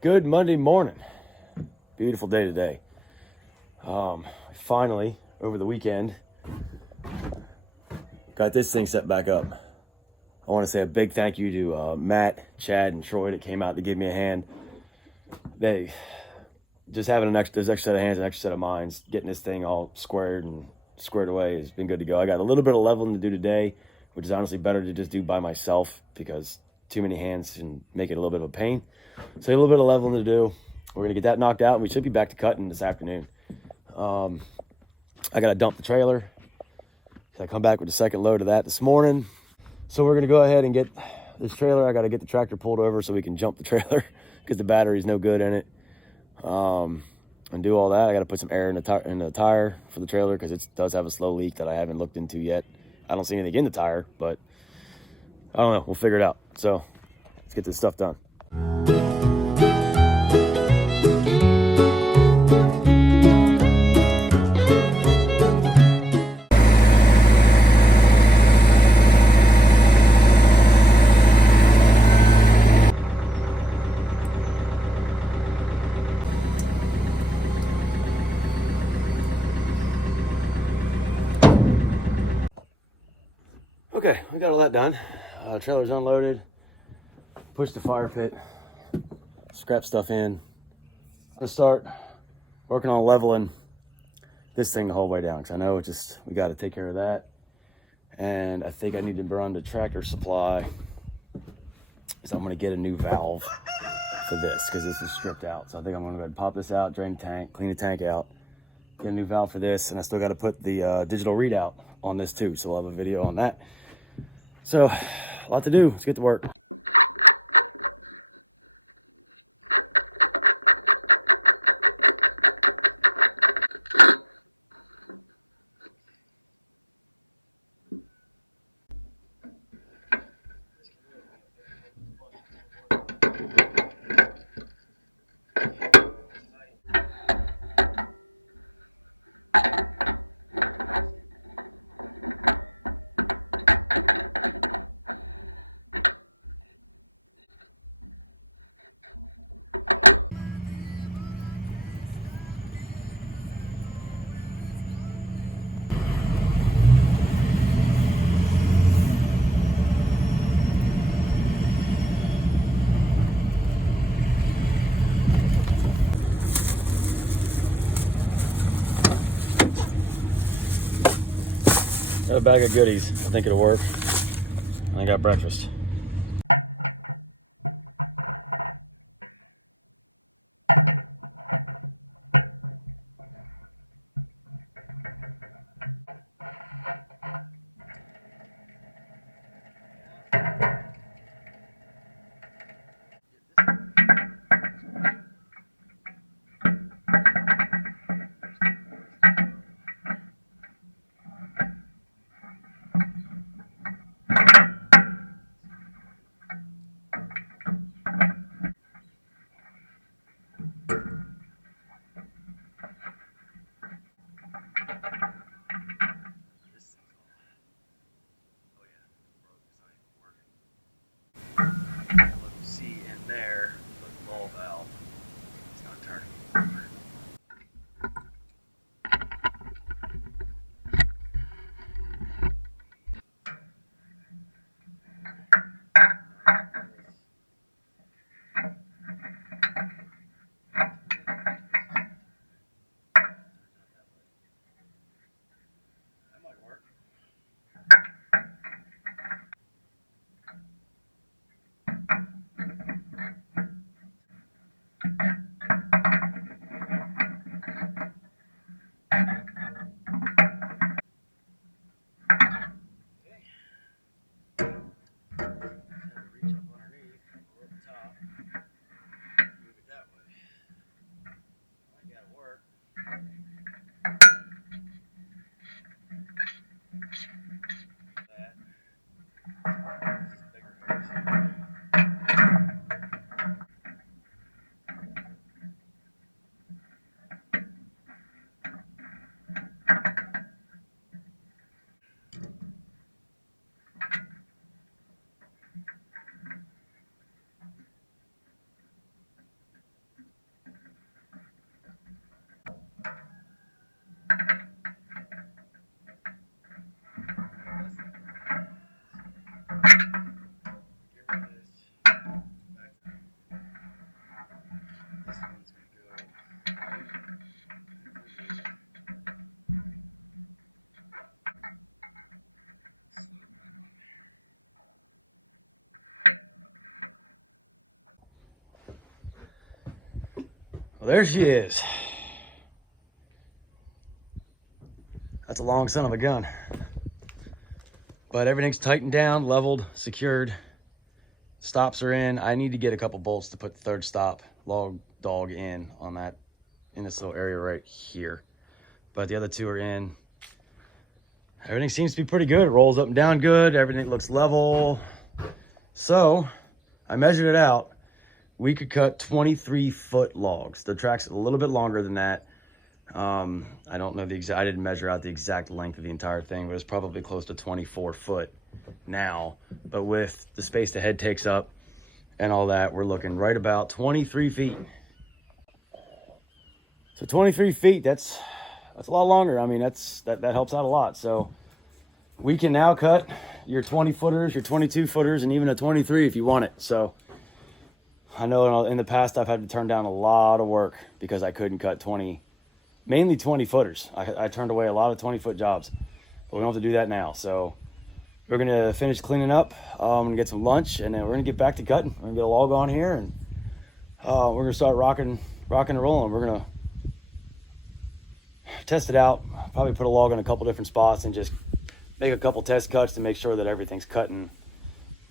Good Monday morning. Beautiful day today. Finally, over the weekend, got this thing set back up. I want to say a big thank you to Matt, Chad, and Troy that came out to give me a hand. They just having this extra set of hands, an extra set of minds, getting this thing all squared and squared away has been good to go. I got a little bit of leveling to do today, which is honestly better to just do by myself because too many hands can make it a little bit of a pain. So a little bit of leveling to do. We're going to get that knocked out, and we should be back to cutting this afternoon. I got to dump the trailer. I come back with the second load of that this morning. So we're going to go ahead and get this trailer. I got to get the tractor pulled over so we can jump the trailer because the battery's no good in it. And do all that. I got to put some air in the tire for the trailer because it does have a slow leak that I haven't looked into yet. I don't see anything in the tire, but I don't know. We'll figure it out. So let's get this stuff done. Okay, we got all that done. Trailer's unloaded. Push the fire pit. Scrap stuff in. I'm gonna start working on leveling this thing the whole way down because I know we got to take care of that. And I think I need to run the tractor supply. So I'm gonna get a new valve for this because this is stripped out. So I think I'm gonna go ahead and pop this out, drain the tank, clean the tank out, get a new valve for this, and I still got to put the digital readout on this too. So we'll have a video on that. So, a lot to do. Let's get to work. Got a bag of goodies. I think it'll work. I got breakfast. Well, there she is. That's a long son of a gun. But everything's tightened down, leveled, secured. Stops are in. I need to get a couple bolts to put the third stop log dog in on that, in this little area right here. But the other two are in. Everything seems to be pretty good. It rolls up and down good. Everything looks level. So I measured it out. We could cut 23-foot logs. The track's a little bit longer than that. I don't know the exact, I didn't measure out the exact length of the entire thing, but it's probably close to 24 foot now. But with the space the head takes up and all that, we're looking right about 23 feet. So 23 feet, that's a lot longer. I mean, that helps out a lot. So we can now cut your 20 footers, your 22 footers, and even a 23 if you want it. So I know in the past I've had to turn down a lot of work because I couldn't cut mainly 20 footers. I turned away a lot of 20-foot jobs, but we don't have to do that now. So we're gonna finish cleaning up, and get some lunch, and then we're gonna get back to cutting. We're gonna get a log on here, and we're gonna start rocking and rolling. We're gonna test it out, probably put a log in a couple different spots and just make a couple test cuts to make sure that everything's cutting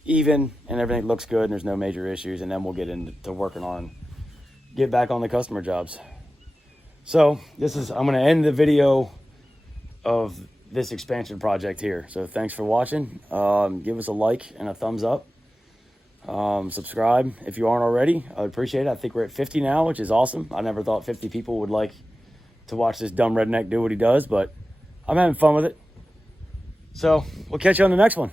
even and everything looks good and there's no major issues, and then we'll get into get back on the customer jobs. So I'm going to end the video of this expansion project here. So thanks for watching. Give us a like and a thumbs up. Subscribe if you aren't already. I would appreciate it. I think we're at 50 now, which is awesome. I never thought 50 people would like to watch this dumb redneck do what he does, but I'm having fun with it. So we'll catch you on the next one.